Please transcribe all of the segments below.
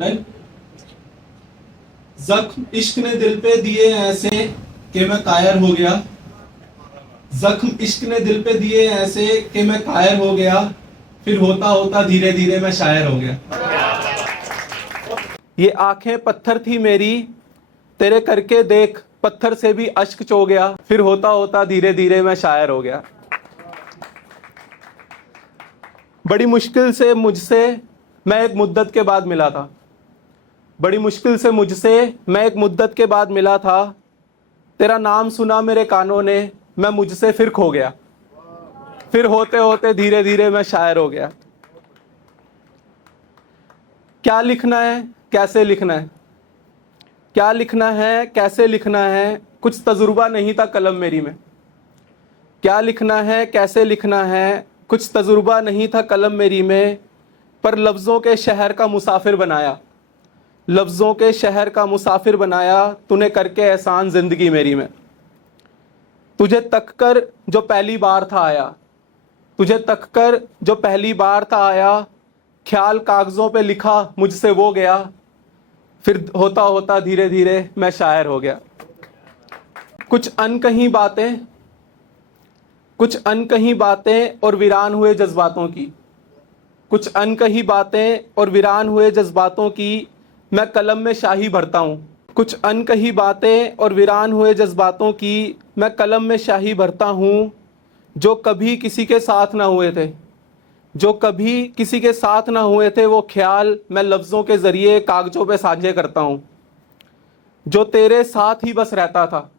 Right. जख्म इश्क ने दिल पे दिए ऐसे कि मैं कायर हो गया। जख्म इश्क ने दिल पे दिए ऐसे कि मैं कायर हो गया। फिर होता होता धीरे धीरे मैं शायर हो गया। ये आंखें पत्थर थी मेरी, तेरे करके देख पत्थर से भी अश्क चो गया। फिर होता होता धीरे धीरे मैं शायर हो गया। बड़ी मुश्किल से मुझसे मैं एक मुद्दत के बाद मिला था। बड़ी मुश्किल से मुझसे मैं एक मुद्दत के बाद मिला था। तेरा नाम सुना मेरे कानों ने, मैं मुझसे फिर खो गया। फिर होते होते धीरे धीरे मैं शायर हो गया। क्या लिखना है, कैसे लिखना है, क्या लिखना है, कैसे लिखना है, कुछ तजुर्बा नहीं था कलम मेरी में। क्या लिखना है, कैसे लिखना है, कुछ तजुर्बा नहीं था कलम मेरी में। पर लफ्ज़ों के शहर का मुसाफिर बनाया, लफ्ज़ों के शहर का मुसाफिर बनाया तूने करके एहसान ज़िंदगी मेरी में। तुझे तक कर जो पहली बार था आया, तुझे तक कर जो पहली बार था आया। ख्याल कागज़ों पे लिखा मुझसे वो गया। फिर होता होता धीरे धीरे मैं शायर हो गया। कुछ अनकही बातें, कुछ अनकही बातें और वीरान हुए जज्बातों की, कुछ अनकही बातें और वीरान हुए जज्बातों की मैं कलम में शाही भरता हूँ। कुछ अनकही बातें और वीरान हुए जज्बातों की मैं कलम में शाही भरता हूँ। जो कभी किसी के साथ ना हुए थे, जो कभी किसी के साथ ना हुए थे, वो ख्याल मैं लफ्ज़ों के ज़रिए कागज़ों पे साझे करता हूँ। जो तेरे साथ ही बस रहता था,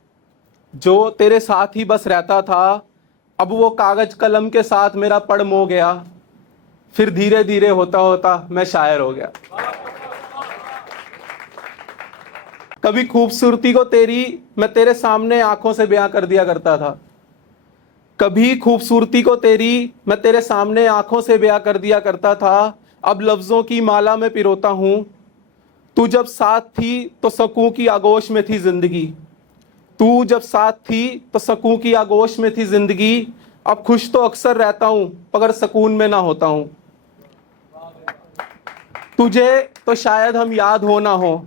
जो तेरे साथ ही बस रहता था, अब वो कागज़ कलम के साथ मेरा पड़ मो गया। फिर धीरे धीरे होता होता मैं शायर हो गया। कभी खूबसूरती को तेरी मैं तेरे सामने आंखों से बयां कर दिया करता था। कभी खूबसूरती को तेरी मैं तेरे सामने आंखों से बयां कर दिया करता था। अब लफ्ज़ों की माला में पिरोता हूँ। तू जब साथ थी तो सकूं की आगोश में थी ज़िंदगी। तू जब साथ थी तो सकूं की आगोश में थी ज़िंदगी। अब खुश तो अक्सर रहता हूँ मगर सकून में ना होता हूँ। तुझे तो शायद हम याद हो ना हो,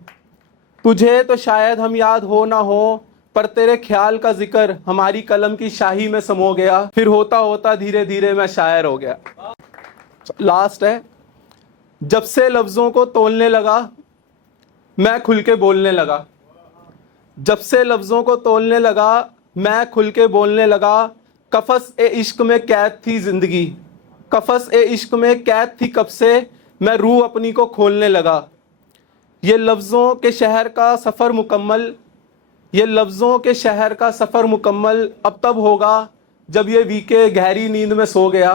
तुझे तो शायद हम याद हो ना हो, पर तेरे ख्याल का जिक्र हमारी कलम की शाही में समो गया। फिर होता होता धीरे धीरे मैं शायर हो गया। लास्ट है। जब से लफ्ज़ों को तोलने लगा मैं खुल के बोलने लगा। जब से लफ्ज़ों को तोलने लगा मैं खुल के बोलने लगा। कफस ए इश्क में कैद थी ज़िंदगी, कफस ए इश्क में कैद थी कब से, मैं रूह अपनी को खोलने लगा। ये लफ्ज़ों के शहर का सफ़र मुकम्मल, ये लफ्ज़ों के शहर का सफ़र मुकम्मल अब तब होगा जब ये वीके गहरी नींद में सो गया।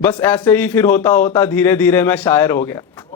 बस ऐसे ही फिर होता होता धीरे धीरे मैं शायर हो गया।